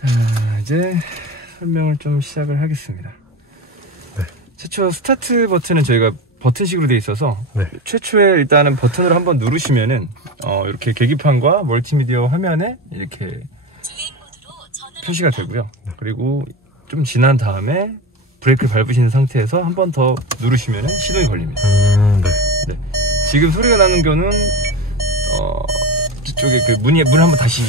자, 이제 설명을 좀 시작을 하겠습니다. 네. 최초 스타트 버튼은 저희가 버튼식으로 되어 있어서 네. 최초에 일단은 버튼을 한번 누르시면은 이렇게 계기판과 멀티미디어 화면에 이렇게 표시가 되고요. 그리고 좀 지난 다음에 브레이크를 밟으시는 상태에서 한 번 더 누르시면은 시동이 걸립니다. 네. 네. 지금 소리가 나는 거는 뒤쪽에 그 문을 한번 다시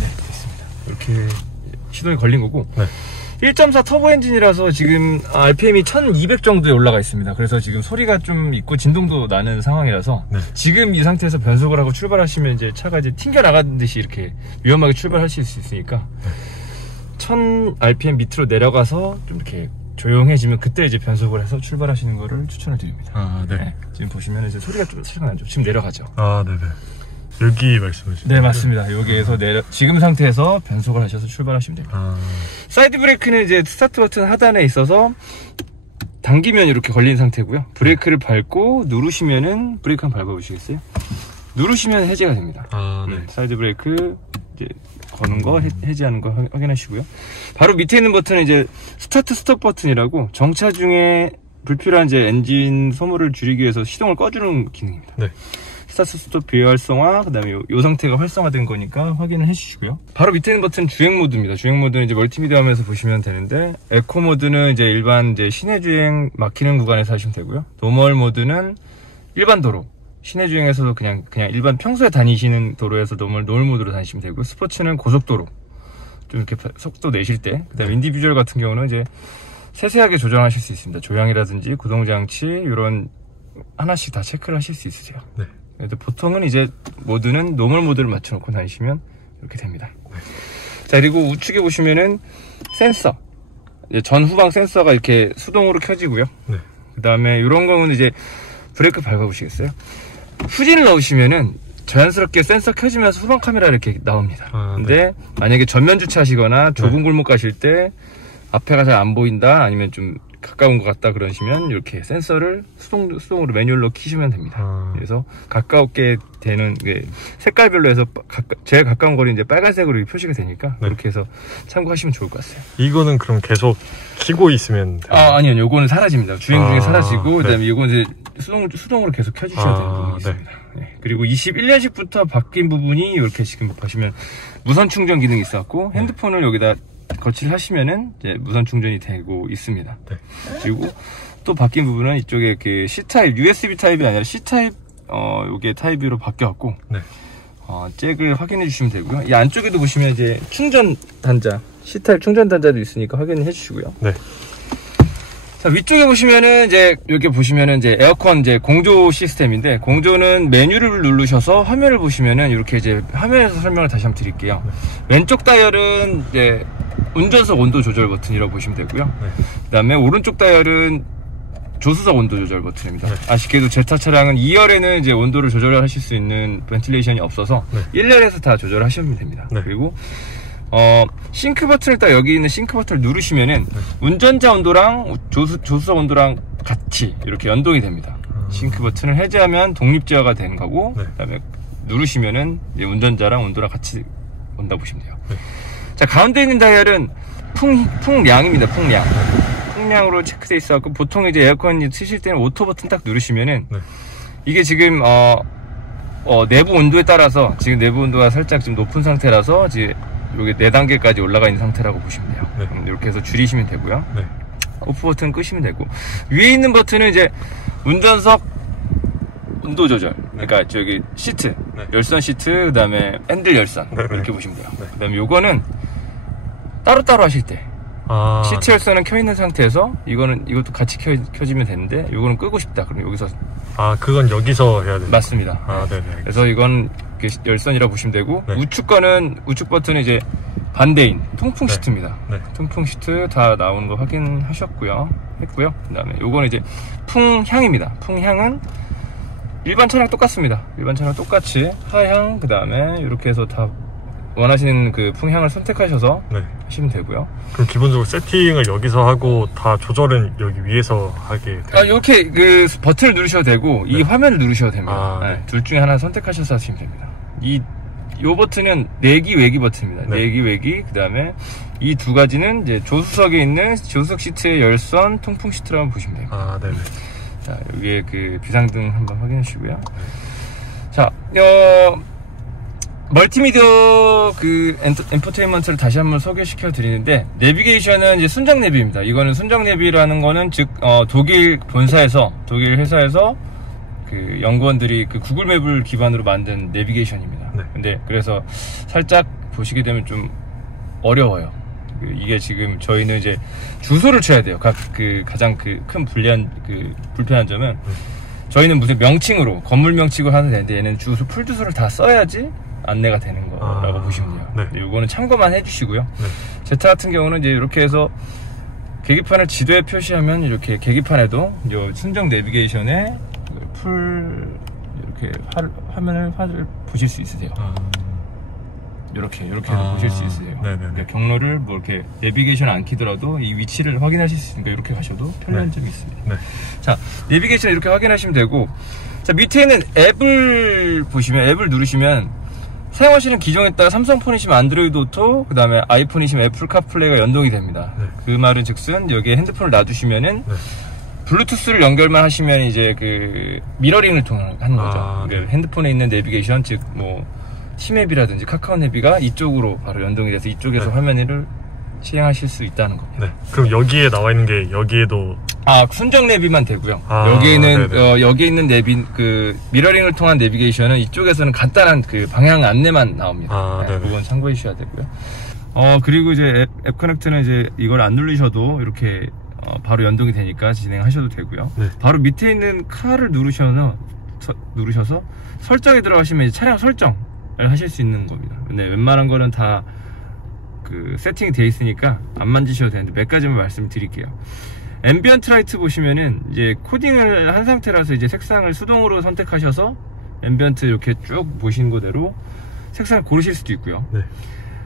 네, 됐습니다. 이렇게 시동이 걸린 거고. 네. 1.4 터보 엔진이라서 지금 RPM이 1200 정도에 올라가 있습니다. 그래서 지금 소리가 좀 있고 진동도 나는 상황이라서 네. 지금 이 상태에서 변속을 하고 출발하시면 이제 차가 이제 튕겨 나가는 듯이 이렇게 위험하게 출발하실 수 있으니까 네. 1000 RPM 밑으로 내려가서 좀 이렇게 조용해지면 그때 이제 변속을 해서 출발하시는 거를 추천을 드립니다. 아, 네. 네. 지금 보시면 이제 소리가 좀 살짝 나죠. 지금 내려가죠. 아, 네네. 여기 말씀하시죠? 네, 맞습니다. 여기에서 지금 상태에서 변속을 하셔서 출발하시면 됩니다. 아. 사이드 브레이크는 이제 스타트 버튼 하단에 있어서 당기면 이렇게 걸린 상태고요. 브레이크를 밟고 누르시면은 브레이크 한번 밟아보시겠어요? 누르시면 해제가 됩니다. 아, 네. 사이드 브레이크 이제 거는 거 해제하는 거 확인하시고요. 바로 밑에 있는 버튼은 이제 스타트 스톱 버튼이라고 정차 중에 불필요한 이제 엔진 소모를 줄이기 위해서 시동을 꺼주는 기능입니다. 네. 스타트 스톱 비활성화, 그 다음에 요 상태가 활성화된 거니까 확인을 해주시고요. 바로 밑에 있는 버튼은 주행 모드입니다. 주행 모드는 이제 멀티미디어 화면에서 보시면 되는데, 에코 모드는 이제 일반 이제 시내 주행 막히는 구간에서 하시면 되고요. 노멀 모드는 일반 도로, 시내 주행에서도 그냥 일반 평소에 다니시는 도로에서 노멀 모드로 다니시면 되고, 스포츠는 고속도로 좀 이렇게 속도 내실 때, 그 다음에 인디비주얼 같은 경우는 이제 세세하게 조정하실 수 있습니다. 조향이라든지 구동장치 이런 하나씩 다 체크를 하실 수 있으세요. 네. 그래도 보통은 이제 모드는 노멀 모드를 맞춰놓고 다니시면 이렇게 됩니다. 네. 자, 그리고 우측에 보시면은 센서, 전후방 센서가 이렇게 수동으로 켜지고요. 네. 그 다음에 이런 거는 이제 브레이크 밟아보시겠어요? 후진을 넣으시면은 자연스럽게 센서 켜지면서 후방 카메라 이렇게 나옵니다. 아, 근데 네. 만약에 전면 주차하시거나 좁은 네. 골목 가실 때 앞에가 잘 안 보인다, 아니면 좀 가까운 것 같다 그러시면 이렇게 센서를 수동으로 매뉴얼로 키시면 됩니다. 아. 그래서 가까웠게 되는 색깔별로 해서 제일 가까운 거리 이제 빨간색으로 표시가 되니까 네. 그렇게 해서 참고하시면 좋을 것 같아요. 이거는 그럼 계속 키고 있으면 돼요? 아니요, 요거는 사라집니다. 주행 중에 사라지고, 네. 그다음에 이거는 이제 수동으로 계속 켜주셔야 되는 부분이 네. 있습니다. 네. 그리고 21년식부터 바뀐 부분이 이렇게 지금 보시면 무선 충전 기능이 있었고, 핸드폰을 여기다 거치를 하시면은 이제 무선 충전이 되고 있습니다. 네. 그리고 또 바뀐 부분은 이쪽에 이렇게 C 타입, USB 타입이 아니라 C 타입, 요게 타입으로 바뀌었고, 네. 잭을 확인해 주시면 되고요. 이 안쪽에도 보시면 이제 충전 단자, C 타입 충전 단자도 있으니까 확인해 주시고요. 네. 자, 위쪽에 보시면은 이제 여기 보시면은 이제 에어컨 이제 공조 시스템인데, 공조는 메뉴를 누르셔서 화면을 보시면은 이렇게 이제 화면에서 설명을 다시 한번 드릴게요. 네. 왼쪽 다이얼은 이제 운전석 온도 조절 버튼이라고 보시면 되고요. 네. 그 다음에 오른쪽 다이얼은 조수석 온도 조절 버튼입니다. 네. 아쉽게도 제타 차량은 2열에는 이제 온도를 조절하실 수 있는 벤틸레이션이 없어서 네. 1열에서 다 조절하시면 됩니다. 네. 그리고 싱크 버튼을 딱 여기 있는 싱크 버튼을 누르시면은 운전자 온도랑 조수석 온도랑 같이 이렇게 연동이 됩니다. 싱크 버튼을 해제하면 독립제어가 되는 거고, 네. 그다음에 누르시면은 이제 운전자랑 온도랑 같이 온다 보시면 돼요. 네. 자, 가운데 있는 다이얼은 풍량입니다. 풍량으로 체크되어 있어갖고, 보통 이제 에어컨 쓰실 때는 오토 버튼 딱 누르시면은 네. 이게 지금 내부 온도에 따라서 지금 내부 온도가 살짝 좀 높은 상태라서 지금 여기 4단계까지 올라가 있는 상태라고 보시면 돼요. 네. 이렇게 해서 줄이시면 되고요. 네. 오프 버튼 끄시면 되고, 위에 있는 버튼은 이제 운전석 온도 조절, 그러니까 저기 시트, 네. 열선 시트, 그 다음에 핸들 열선, 네. 이렇게 보시면 돼요. 네. 그 다음에 요거는 따로따로 하실 때 시트 열선은 켜있는 상태에서 이것도 같이 켜지면 되는데, 요거는 끄고 싶다 그러면 여기서 그건 여기서 해야 돼요? 맞습니다. 네네. 그래서 이건 열선이라고 보시면 되고, 네. 우측 버튼은 이제 반대인 통풍 시트입니다. 네. 통풍 시트 다 나오는 거 했고요. 그 다음에 요거는 이제 풍향입니다. 풍향은 일반 차량 똑같습니다. 일반 차량 똑같이 하향, 그 다음에 이렇게 해서 다 원하시는 그 풍향을 선택하셔서 네. 하시면 되고요. 그럼 기본적으로 세팅을 여기서 하고 다 조절은 여기 위에서 하게 돼요? 이렇게 그 버튼을 누르셔도 되고, 이 네. 화면을 누르셔도 됩니다. 네. 둘 중에 하나 선택하셔서 하시면 됩니다. 이 요 버튼은 내기 외기 버튼입니다. 네. 내기 외기. 그다음에 이 두 가지는 이제 조수석에 있는 조수석 시트의 열선 통풍 시트라고 보시면 돼요. 아, 네네. 자, 여기에 그 비상등 한번 확인해 주시고요. 자, 멀티미디어 그 엔터테인먼트를 다시 한번 소개시켜 드리는데, 내비게이션은 이제 순정 내비입니다. 이거는 순정 내비라는 거는 즉 독일 본사에서, 독일 회사에서 그 연구원들이 그 구글 맵을 기반으로 만든 내비게이션입니다. 네. 근데 그래서 살짝 보시게 되면 좀 어려워요. 이게 지금 저희는 이제 주소를 쳐야 돼요. 가장 큰 불편한 점은 저희는 무슨 명칭으로, 건물 명칭으로 하면 되는데, 얘는 풀주소를 다 써야지 안내가 되는 거라고 보시면 돼요. 네. 근데 요거는 참고만 해주시고요. 네. 제타 같은 경우는 이제 이렇게 해서 계기판을 지도에 표시하면 이렇게 계기판에도 요 순정 내비게이션에 이렇게 화면을 보실 수 있으세요. 이렇게 보실 수 있으세요. 그러니까 경로를 뭐 이렇게 내비게이션 안 키더라도 이 위치를 확인하실 수 있으니까 이렇게 가셔도 편리한 점이 있습니다. 네. 자, 내비게이션 이렇게 확인하시면 되고, 자, 밑에 있는 앱을 보시면, 앱을 누르시면 사용하시는 기종에 따라 삼성폰이시면 안드로이드 오토, 그 다음에 아이폰이시면 애플 카플레이가 연동이 됩니다. 네. 그 말은 즉슨 여기에 핸드폰을 놔두시면은 네. 블루투스를 연결만 하시면 이제 그 미러링을 통하는 거죠. 그러니까 핸드폰에 있는 내비게이션, 즉 뭐 시맵이라든지 카카오 내비가 이쪽으로 바로 연동이 돼서 이쪽에서 네. 화면을 실행하실 수 있다는 겁니다. 네. 그럼 여기에 나와 있는 게 여기에도 순정 내비만 되고요. 아, 여기에는 여기에 있는 내비, 그 미러링을 통한 내비게이션은 이쪽에서는 간단한 그 방향 안내만 나옵니다. 네, 그건 참고해 주셔야 되고요. 그리고 이제 앱 커넥트는 이제 이걸 안 누르셔도 이렇게 바로 연동이 되니까 진행하셔도 되고요. 네. 바로 밑에 있는 칼을 누르셔서 설정에 들어가시면 이제 차량 설정을 하실 수 있는 겁니다. 근데 웬만한 거는 다 그 세팅이 되어 있으니까 안 만지셔도 되는데 몇 가지만 말씀드릴게요. 앰비언트 라이트 보시면은 이제 코딩을 한 상태라서 이제 색상을 수동으로 선택하셔서 앰비언트 이렇게 쭉 보신 그대로 색상을 고르실 수도 있고요. 네.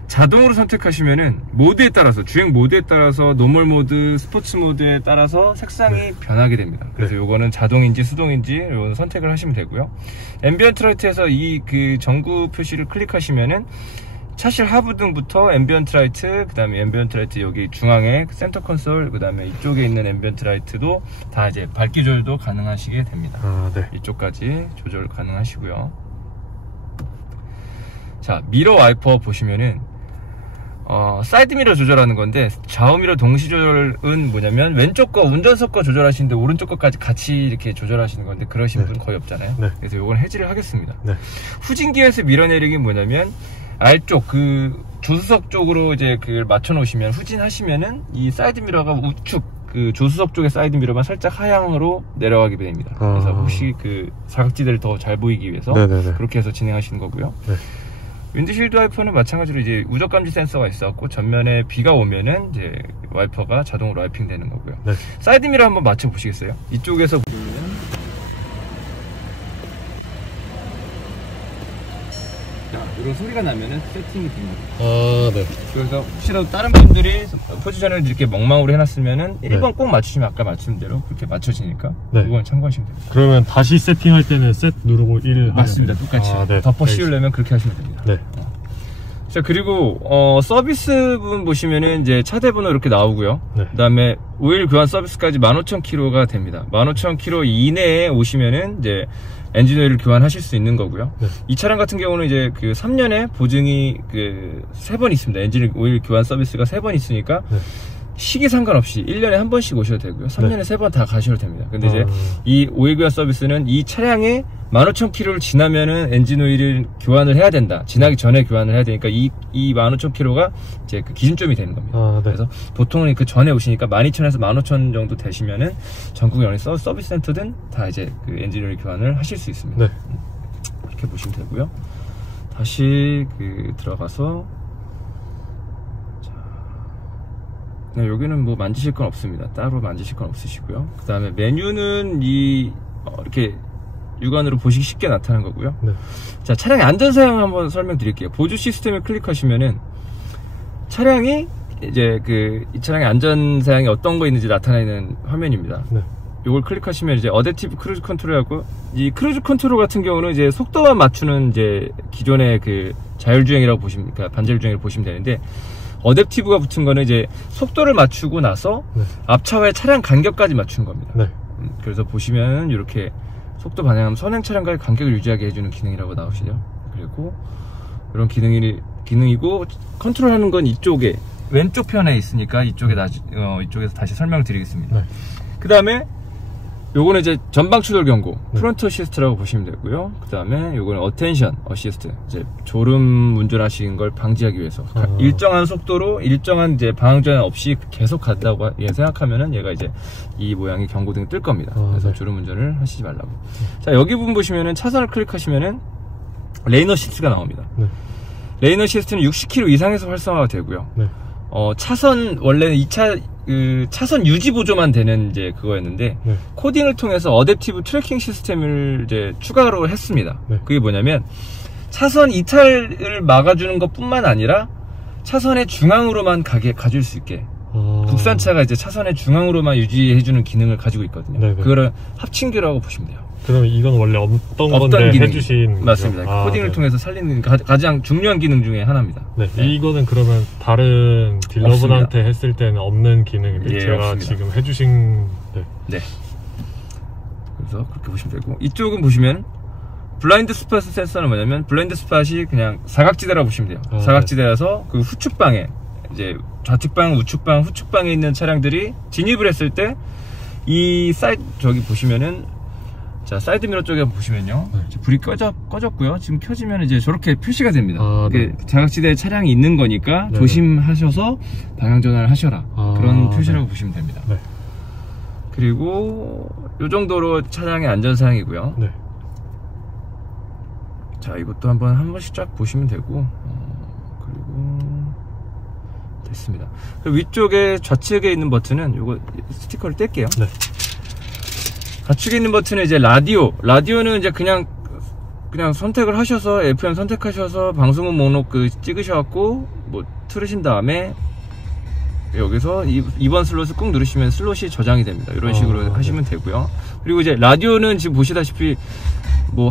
자동으로 선택하시면은 모드에 따라서, 주행 모드에 따라서, 노멀 모드, 스포츠 모드에 따라서 색상이 변하게 됩니다. 그래서 요거는 자동인지 수동인지 요거는 선택을 하시면 되고요. 앰비언트 라이트에서 이 그 전구 표시를 클릭하시면은 차실 하부등부터 앰비언트 라이트, 그 다음에 앰비언트 라이트 여기 중앙에 센터 콘솔, 그 다음에 이쪽에 있는 앰비언트 라이트도 다 이제 밝기 조절도 가능하시게 됩니다. 네. 이쪽까지 조절 가능하시고요. 자, 미러 와이퍼 보시면은 사이드 미러 조절하는 건데, 좌우 미러 동시 조절은 뭐냐면 왼쪽 거 운전석 거 조절하시는데 오른쪽 거까지 같이 이렇게 조절하시는 건데, 그러신 분 거의 없잖아요. 네. 그래서 이건 해지를 하겠습니다. 네. 후진기어에서 밀어 내리기 뭐냐면, R쪽 그 조수석 쪽으로 이제 그걸 맞춰 놓으시면, 후진하시면은 이 사이드 미러가 우측 그 조수석 쪽의 사이드 미러만 살짝 하향으로 내려가게 됩니다. 그래서 혹시 그 사각지대를 더 잘 보이기 위해서 그렇게 해서 진행하시는 거고요. 네. 윈드실드 와이퍼는 마찬가지로 이제 우적 감지 센서가 있어갖고 전면에 비가 오면은 이제 와이퍼가 자동으로 와이핑 되는 거고요. 네. 사이드 미러 한번 맞춰 보시겠어요? 이쪽에서 보면 이런 소리가 나면은 세팅이 됩니다. 네. 그래서 혹시라도 다른 분들이 포지션을 이렇게 멍망으로 해놨으면은 1번 꼭 맞추시면 아까 말씀대로 그렇게 맞춰지니까 이건 참고하시면 됩니다. 그러면 다시 세팅할 때는 셋 누르고 1 맞습니다. 똑같이 덮어 씌우려면 그렇게 하시면 됩니다. 네. 자, 그리고 서비스 부분 보시면은 이제 차대 번호 이렇게 나오고요. 네. 그다음에 오일 교환 서비스까지 15,000km가 됩니다. 15,000km 이내에 오시면은 이제 엔진 오일을 교환하실 수 있는 거고요. 네. 이 차량 같은 경우는 이제 그 3년에 보증이 그 3번 있습니다. 엔진 오일 교환 서비스가 3번 있으니까 시기 상관없이 1년에 한 번씩 오셔도 되고요. 3년에 3번 다 가셔도 됩니다. 근데 이제 이 오일 교환 서비스는 이 차량에 15,000km를 지나면은 엔진 오일을 교환을 해야 된다. 지나기 전에 교환을 해야 되니까 이 15,000km가 이제 그 기준점이 되는 겁니다. 그래서 보통은 그 전에 오시니까 12,000에서 15,000 정도 되시면은 전국 연예 서비스 센터든 다 이제 그 엔진 오일 교환을 하실 수 있습니다. 네. 이렇게 보시면 되고요. 다시 그 들어가서 네, 여기는 뭐 만지실 건 없습니다. 따로 만지실 건 없으시고요. 그 다음에 메뉴는 이렇게 육안으로 보시기 쉽게 나타나는 거고요. 네. 자, 차량의 안전사양 한번 설명드릴게요. 보조 시스템을 클릭하시면은 차량이 이제 이 차량의 안전사양이 어떤 거 있는지 나타내는 화면입니다. 네. 요걸 클릭하시면 이제 어댑티브 크루즈 컨트롤하고, 이 크루즈 컨트롤 같은 경우는 이제 속도만 맞추는 이제 기존의 그 자율주행이라고 보시면, 그러니까 반자율주행이라고 보시면 되는데, 어댑티브가 붙은 거는 이제 속도를 맞추고 나서 네. 앞차와의 차량 간격까지 맞춘 겁니다. 네. 그래서 보시면 이렇게 속도 반영하면 선행 차량과의 간격을 유지하게 해주는 기능이라고 나오시죠. 그리고 이런 기능이고 컨트롤하는 건 이쪽에 왼쪽 편에 있으니까 이쪽에서 다시 설명을 드리겠습니다. 네. 그 다음에 요거는 이제 전방 추돌 경고, 네. 프론트 어시스트라고 보시면 되고요. 그 다음에 요거는 어텐션 어시스트, 이제 졸음 운전하시는 걸 방지하기 위해서 일정한 속도로 일정한 이제 방향 전환 없이 계속 간다고 생각하면은 얘가 이제 이 모양의 경고등이 뜰 겁니다. 그래서 네. 졸음 운전을 하시지 말라고. 자, 여기 부분 보시면은 차선을 클릭하시면은 레인 어시스트가 나옵니다. 네. 레인 어시스트는 60km 이상에서 활성화가 되고요. 네. 차선 원래는 차선 유지 보조만 되는 이제 그거였는데 네. 코딩을 통해서 어댑티브 트래킹 시스템을 이제 추가로 했습니다. 네. 그게 뭐냐면 차선 이탈을 막아주는 것뿐만 아니라 차선의 중앙으로만 가줄 수 있게 국산차가 이제 차선의 중앙으로만 유지해주는 기능을 가지고 있거든요. 네네. 그거를 합친기라고 보시면 돼요. 그러면 이건 원래 없던 건데 기능이. 해주신 맞습니다. 거죠? 코딩을 네. 통해서 살리는 가장 중요한 기능 중에 하나입니다. 네. 네. 이거는 그러면 다른 딜러분한테 했을 때는 없는 기능인데 예, 제가 없습니다. 지금 해주신 네. 그래서 그렇게 보시면 되고, 이쪽은 보시면 블라인드 스팟 센서는 뭐냐면 블라인드 스팟이 그냥 사각지대라고 보시면 돼요. 사각지대라서 그 후측방에 이제 좌측방, 우측방, 후측방에 있는 차량들이 진입을 했을 때 이 사이드 저기 보시면은 자 사이드 미러 쪽에 보시면요, 불이 꺼졌고요. 지금 켜지면 이제 저렇게 표시가 됩니다. 네. 사각지대에 차량이 있는 거니까 네네. 조심하셔서 방향 전환을 하셔라, 그런 표시라고 네. 보시면 됩니다. 네. 그리고 이 정도로 차량의 안전사항이고요. 네. 자, 이것도 한 번씩 쫙 보시면 되고, 그리고 됐습니다. 그리고 위쪽에 좌측에 있는 버튼은 요거 스티커를 뗄게요. 네. 좌측에 있는 버튼은 이제 라디오는 이제 그냥 선택을 하셔서 FM 선택하셔서 방송음 목록 찍으셔갖고 뭐 틀으신 다음에 여기서 2번 슬롯을 꾹 누르시면 슬롯이 저장이 됩니다. 이런 식으로 하시면 되고요. 그리고 이제 라디오는 지금 보시다시피 뭐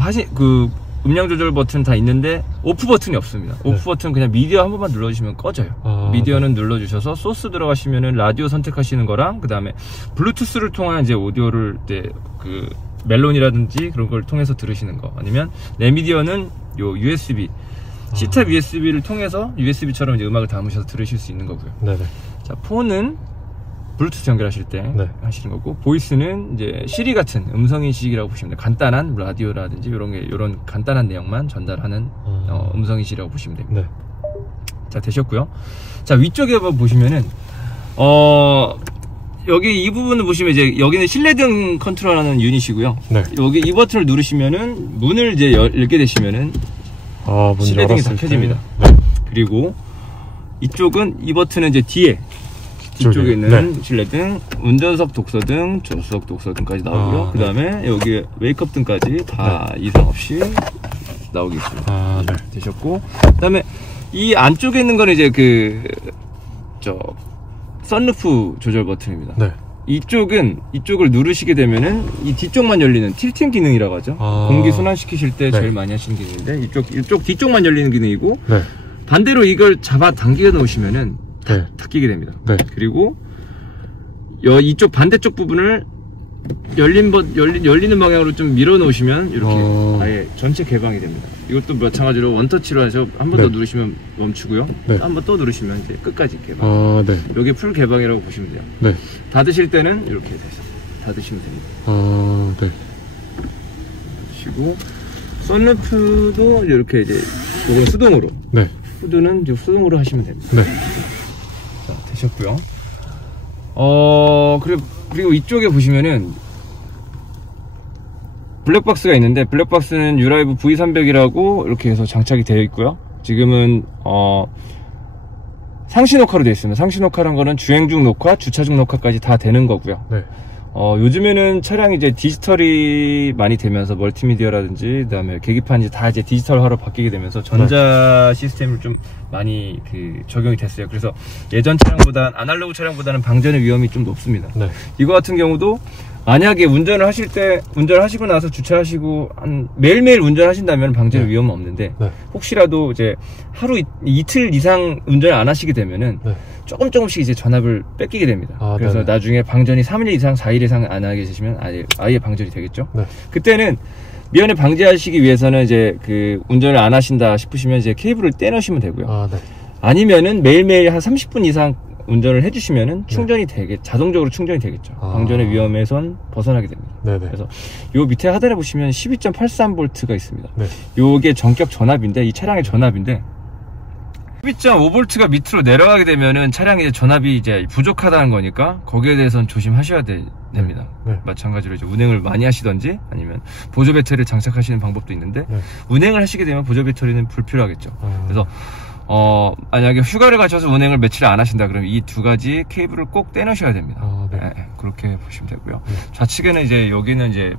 음량 조절 버튼 다 있는데 오프 버튼이 없습니다. 오프 버튼 그냥 미디어 한 번만 눌러주시면 꺼져요. 미디어는 눌러주셔서 소스 들어가시면은 라디오 선택하시는 거랑, 그 다음에 블루투스를 통한 이제 오디오를 멜론이라든지 그런 걸 통해서 들으시는 거, 아니면 내 미디어는 요 USB C탭 USB를 통해서 USB처럼 이제 음악을 담으셔서 들으실 수 있는 거고요. 네네. 자, 폰은 블루투스 연결하실 때 하시는 거고, 보이스는 이제 시리 같은 음성인식이라고 보시면 돼요. 간단한 라디오라든지 이런 간단한 내용만 전달하는 음성인식이라고 보시면 됩니다. 네. 자, 되셨고요. 자, 위쪽에 보시면은 여기 이 부분을 보시면 이제 여기는 실내등 컨트롤하는 유닛이고요. 네. 여기 이 버튼을 누르시면은 문을 이제 열게 되시면은 문 실내등이 다 열었을 켜집니다. 때. 네. 그리고 이쪽은 이 버튼은 이제 뒤쪽에 있는 실내등, 운전석 독서등, 조수석 독서등까지 나오고요. 그 다음에 여기 웨이크업 등까지 다 이상 없이 나오게 있습니다. 네. 되셨고, 그 다음에 이 안쪽에 있는 거는 이제 썬루프 조절 버튼입니다. 네. 이쪽을 누르시게 되면은 이 뒤쪽만 열리는 틸팅 기능이라고 하죠. 공기 순환시키실 때 제일 많이 하시는 기능인데, 이쪽 뒤쪽만 열리는 기능이고, 반대로 이걸 잡아 당겨 놓으시면은 닫히게 됩니다. 네. 그리고 이쪽 반대쪽 부분을 열리는 방향으로 좀 밀어 놓으시면 이렇게 아예 전체 개방이 됩니다. 이것도 마찬가지로 원터치로 해서 한 번 더 누르시면 멈추고요. 한 번 또 누르시면 이제 끝까지 개방. 여기 풀 개방이라고 보시면 돼요. 네. 닫으실 때는 이렇게 닫으시면 됩니다. 네. 닫으시고, 썬루프도 이렇게 이제 이건 수동으로. 네. 후드는 이제 수동으로 하시면 됩니다. 네. 자, 되셨고요. 그리고 이쪽에 보시면은 블랙박스가 있는데, 블랙박스는 유라이브 V300이라고 이렇게 해서 장착이 되어 있고요. 지금은 상시 녹화로 되어 있습니다. 상시 녹화란 거는 주행 중 녹화, 주차 중 녹화까지 다 되는 거고요. 네. 요즘에는 차량이 이제 디지털이 많이 되면서 멀티미디어라든지 그다음에 계기판이 다 이제 디지털화로 바뀌게 되면서 전자 시스템을 좀 많이 적용이 됐어요. 그래서 예전 차량보다 아날로그 차량보다는 방전의 위험이 좀 높습니다. 네. 이거 같은 경우도 만약에 운전을 하시고 나서 주차하시고 매일매일 운전하신다면 방전 네. 위험은 없는데 네. 혹시라도 이제 하루 이틀 이상 운전을 안 하시게 되면은 네. 조금씩 이제 전압을 뺏기게 됩니다. 그래서 네네. 나중에 방전이 3일 이상 4일 이상 안 하게 되시면 아예 방전이 되겠죠. 네. 그때는 미연에 방지하시기 위해서는 이제 그 운전을 안 하신다 싶으시면 이제 케이블을 떼놓으시면 되고요. 네. 아니면은 매일매일 한 30분 이상 운전을 해주시면은 충전이 자동적으로 충전이 되겠죠. 방전의 위험에선 벗어나게 됩니다. 네네. 그래서 요 밑에 하단에 보시면 12.83V가 있습니다. 네. 요게 전격 전압인데 이 차량의 전압인데 12.5V가 밑으로 내려가게 되면은 차량이 이제 전압이 이제 부족하다는 거니까 거기에 대해서는 조심하셔야 됩니다. 네. 마찬가지로 이제 운행을 많이 하시던지 아니면 보조 배터리를 장착하시는 방법도 있는데 네. 운행을 하시게 되면 보조 배터리는 불필요하겠죠. 그래서 만약에 휴가를 가셔서 운행을 며칠 안 하신다 그러면 이 두 가지 케이블을 꼭 떼놓으셔야 됩니다. 네. 네, 그렇게 보시면 되고요. 좌측에는 이제 여기는 이제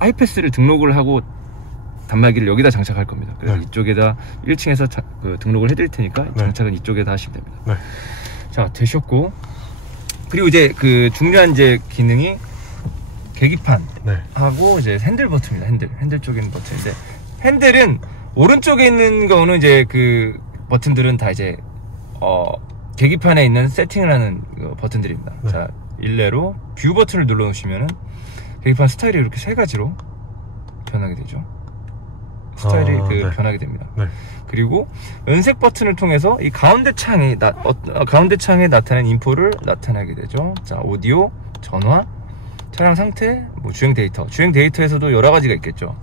하이패스를 등록을 하고 단말기를 여기다 장착할 겁니다. 그래서 이쪽에다 1층에서 등록을 해드릴 테니까 장착은 이쪽에다 하시면 됩니다. 네. 자, 되셨고 그리고 이제 그 중요한 이제 기능이 계기판하고 이제 핸들 버튼입니다. 핸들 쪽에 있는 버튼인데 핸들은 오른쪽에 있는 거는 이제 그 버튼들은 다 이제 계기판에 있는 세팅을 하는 버튼들입니다. 자, 일례로 뷰 버튼을 눌러 놓으시면은 계기판 스타일이 이렇게 세 가지로 변하게 되죠. 스타일이 변하게 됩니다. 네. 그리고 은색 버튼을 통해서 이 가운데 창에 나타낸 인포를 나타내게 되죠. 자, 오디오, 전화, 차량 상태, 뭐 주행 데이터에서도 여러 가지가 있겠죠.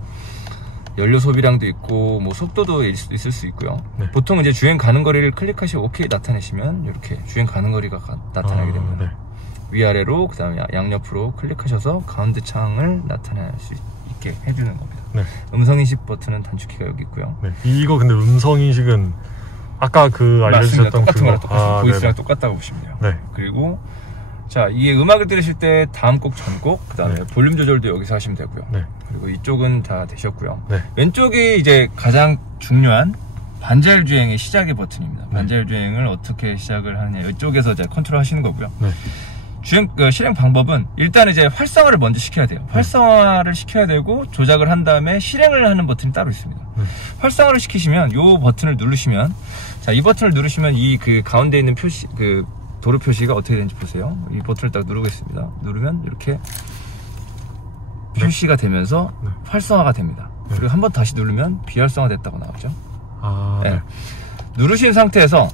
연료 소비량도 있고 뭐 속도도 있을 수 있고요. 보통 이제 주행 가는 거리를 클릭하시고 OK 나타내시면 이렇게 주행 가는 거리가 나타나게 됩니다. 위아래로 그다음에 양옆으로 클릭하셔서 가운데 창을 나타낼 수 있게 해주는 겁니다. 음성인식 버튼은 단축키가 여기 있고요. 이거 근데 음성인식은 아까 알려주셨던 똑같은 거랑 똑같습니다. 보이스랑 똑같다고 보시면 돼요. 그리고 자, 이게 음악을 들으실 때 다음 곡, 전 곡, 그 다음에 볼륨 조절도 여기서 하시면 되고요. 그리고 이쪽은 다 되셨고요. 왼쪽이 이제 가장 중요한 반자율 주행의 시작의 버튼입니다. 반자율 주행을 어떻게 시작을 하느냐, 이쪽에서 이제 컨트롤 하시는 거고요. 실행 방법은 일단 이제 활성화를 먼저 시켜야 돼요. 활성화를 시켜야 되고 조작을 한 다음에 실행을 하는 버튼이 따로 있습니다. 활성화를 시키시면 이 버튼을 누르시면, 자, 이 버튼을 누르시면 이 그 가운데 있는 표시, 그 도로 표시가 어떻게 되는지 보세요. 이 버튼을 딱 누르겠습니다. 누르면 이렇게 표시가 되면서 활성화가 됩니다. 그리고 한번 다시 누르면 비활성화 됐다고 나오죠. 누르신 상태에서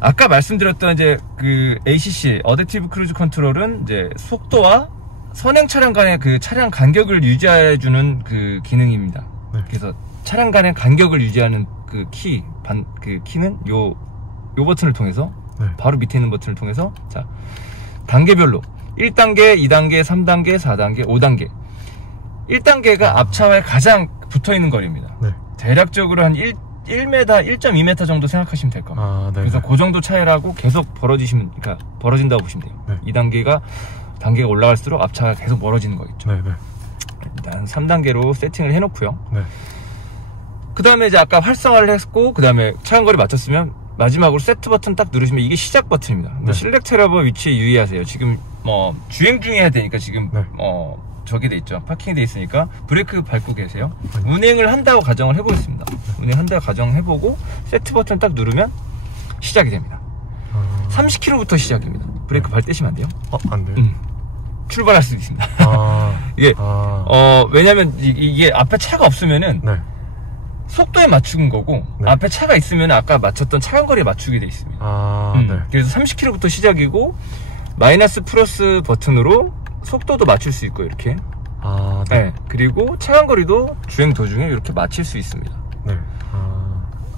아까 말씀드렸던 이제 그 ACC 어댑티브 크루즈 컨트롤은 이제 속도와 선행 차량 간의 그 차량 간격을 유지해주는 그 기능입니다. 그래서 차량 간의 간격을 유지하는 그 키는 요 버튼을 통해서 바로 밑에 있는 버튼을 통해서, 자, 단계별로 1단계, 2단계, 3단계, 4단계, 5단계. 1단계가 앞차와의 가장 붙어 있는 거리입니다. 대략적으로 한 1m, 1.2m 정도 생각하시면 될 겁니다. 그래서 그 정도 차이라고 계속 벌어진다고 보시면 돼요. 2단계가 올라갈수록 앞차가 계속 멀어지는 거겠죠. 일단 3단계로 세팅을 해놓고요. 그 다음에 이제 아까 활성화를 했고, 그 다음에 차간거리 맞췄으면 마지막으로 세트 버튼 딱 누르시면 이게 시작 버튼입니다. 실렉트 레버 위치에 유의하세요. 지금 뭐 주행 중에 해야 되니까 지금 저기 돼 있죠. 파킹이 돼 있으니까 브레이크 밟고 계세요. 운행을 한다고 가정을 해보겠습니다. 운행한다고 가정해보고 세트 버튼 딱 누르면 시작이 됩니다. 30km부터 시작입니다. 브레이크 발 떼시면 안 돼요. 안 돼요? 출발할 수도 있습니다. 이게 왜냐면 이게 앞에 차가 없으면은 속도에 맞추는 거고, 앞에 차가 있으면 아까 맞췄던 차간거리에 맞추게 돼 있습니다. 그래서 30km부터 시작이고 마이너스 플러스 버튼으로 속도도 맞출 수 있고 이렇게. 그리고 차간거리도 주행 도중에 이렇게 맞출 수 있습니다.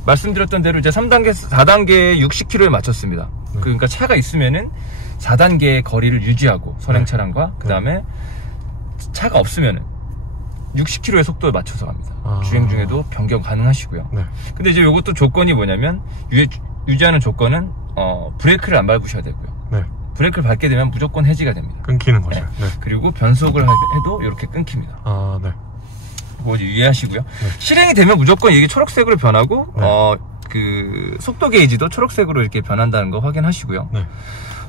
말씀드렸던 대로 이제 3단계, 4단계에 60km에 맞췄습니다. 그러니까 차가 있으면은 4단계의 거리를 유지하고 선행 차량과 그 다음에 차가 없으면은 60km의 속도에 맞춰서 갑니다. 주행 중에도 변경 가능하시고요. 근데 이제 이것도 조건이 뭐냐면 유지하는 조건은 브레이크를 안 밟으셔야 되고요. 브레이크를 밟게 되면 무조건 해지가 됩니다. 끊기는 거죠. 그리고 변속을 해도 이렇게 끊깁니다. 그거 유의하시고요. 실행이 되면 무조건 이게 초록색으로 변하고 그 속도 게이지도 초록색으로 이렇게 변한다는 거 확인하시고요.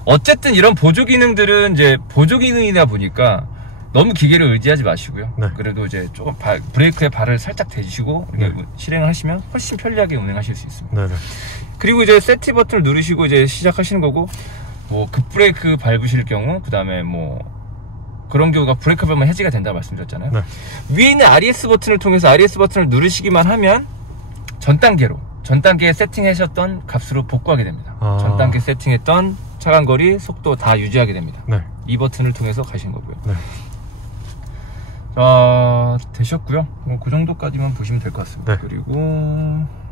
어쨌든 이런 보조 기능들은 이제 보조 기능이다 보니까 너무 기계를 의지하지 마시고요. 네. 그래도 이제 조금 브레이크에 발을 살짝 대시고 이렇게 실행을 하시면 훨씬 편리하게 운행하실 수 있습니다. 네네. 그리고 이제 세트 버튼을 누르시고 이제 시작하시는 거고, 뭐 급브레이크 밟으실 경우, 그 다음에 뭐 그런 경우가 브레이크 밟으면 해지가 된다고 말씀드렸잖아요. 네. 위에 있는 RES 버튼을 통해서 RES 버튼을 누르시기만 하면 전 단계에 세팅하셨던 값으로 복구하게 됩니다. 전 단계 세팅했던 차간거리, 속도 다 유지하게 됩니다. 네. 이 버튼을 통해서 가시는 거고요. 네. 자, 되셨고요. 뭐 그 정도까지만 보시면 될 것 같습니다. 네. 그리고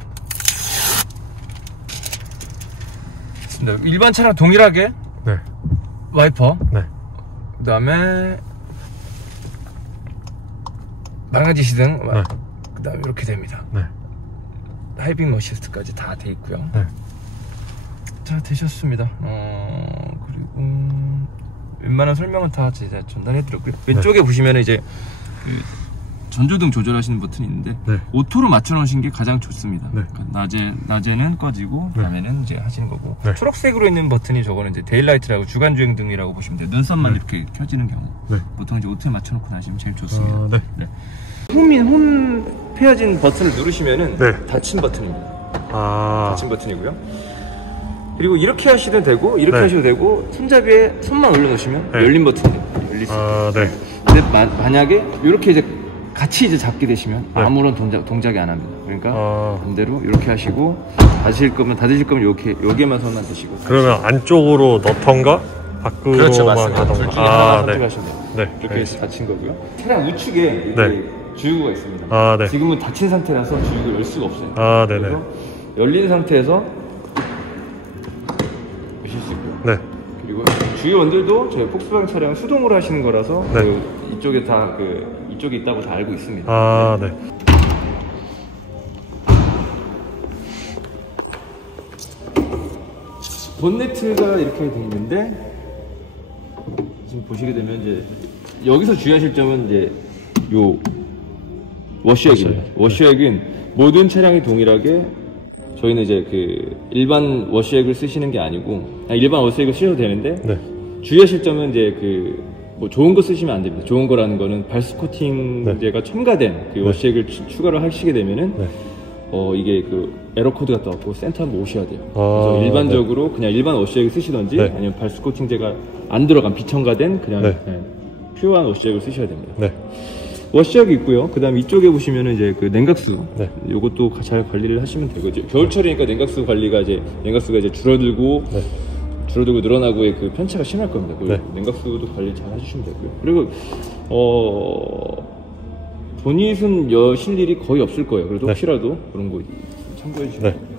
일반 차랑 동일하게 네. 와이퍼, 네. 그 다음에 망아지 시등, 네. 그 다음에 이렇게 됩니다. 네. 하이빔 어시스트까지 다 돼 있고요. 네. 자, 되셨습니다. 그리고 웬만한 설명은 다 제가 전달해 드렸고요. 왼쪽에 보시면 이제 그 전조등 조절하시는 버튼이 있는데 네. 오토로 맞춰 놓으신 게 가장 좋습니다. 네. 그러니까 낮에는 꺼지고 밤에는 이제 하시는 거고, 네. 초록색으로 있는 버튼이 저거는 이제 데일라이트라고 주간 주행 등이라고 보시면 돼요. 눈썹만 이렇게 켜지는 경우. 네. 보통 이제 오토에 맞춰 놓고 나시면 제일 좋습니다. 네. 네. 홈 페어진 버튼을 누르시면은 네. 닫힌 버튼입니다. 아. 닫힌 버튼이고요. 그리고 이렇게 하셔도 되고 이렇게 네. 하셔도 되고 손잡이에 손만 올려놓으시면 네. 열린 버튼입니다. 열릴 수 있어요. 아, 네. 근데 만약에 이렇게 이제 같이 이제 잡게 되시면 네. 아무런 동작이 안 합니다. 그러니까 아. 반대로 이렇게 하시고 닫으실 거면 이렇게 여기에만 손만 대시고. 그러면 안쪽으로 넣던가 밖으로만 그렇죠, 맞습니다. 둘 가던가. 중에 하나 네. 선택하시면 돼요. 네. 이렇게 알겠습니다. 닫힌 거고요. 차량 우측에 이렇게 네. 주유구가 있습니다. 아, 네. 지금은 닫힌 상태라서 주유구를 열 수가 없어요. 아, 네네. 그래서 열린 상태에서 보실 수 있고요. 네. 그리고 주유원들도 저희 폭스바겐 차량 수동으로 하시는 거라서 네. 이쪽에 다 이쪽에 있다고 다 알고 있습니다. 아, 네. 본네트가 이렇게 돼 있는데 지금 보시게 되면 이제 여기서 주의하실 점은 이제 요 워시액입니다. 워시액은 모든 차량이 동일하게 저희는 이제 그 일반 워시액을 쓰시는 게 아니고 일반 워시액을 쓰셔도 되는데 네. 주의하실 점은 이제 뭐 좋은 거 쓰시면 안 됩니다. 좋은 거라는 거는 발스 코팅제가 첨가된 그 워시액을 추가를 하시게 되면은 네. 이게 그 에러 코드가 떠갖고 센터 한번 오셔야 돼요. 아, 그래서 일반적으로 그냥 일반 워시액을 쓰시던지 네. 아니면 발스 코팅제가 안 들어간 비첨가된 그냥 네. 퓨어한 워시액을 쓰셔야 됩니다. 네. 워시액이 있고요. 그 다음에 이쪽에 보시면은 이제 그 냉각수. 네. 요것도 잘 관리를 하시면 되고, 이제 겨울철이니까 냉각수가 이제 줄어들고, 네. 늘어나고의 그 편차가 심할 겁니다. 그 네. 냉각수도 관리 잘 해주시면 되고요. 그리고, 보닛은 여실 일이 거의 없을 거예요. 그래도 네. 혹시라도 그런 거 참고해 주시면 네. 됩니다.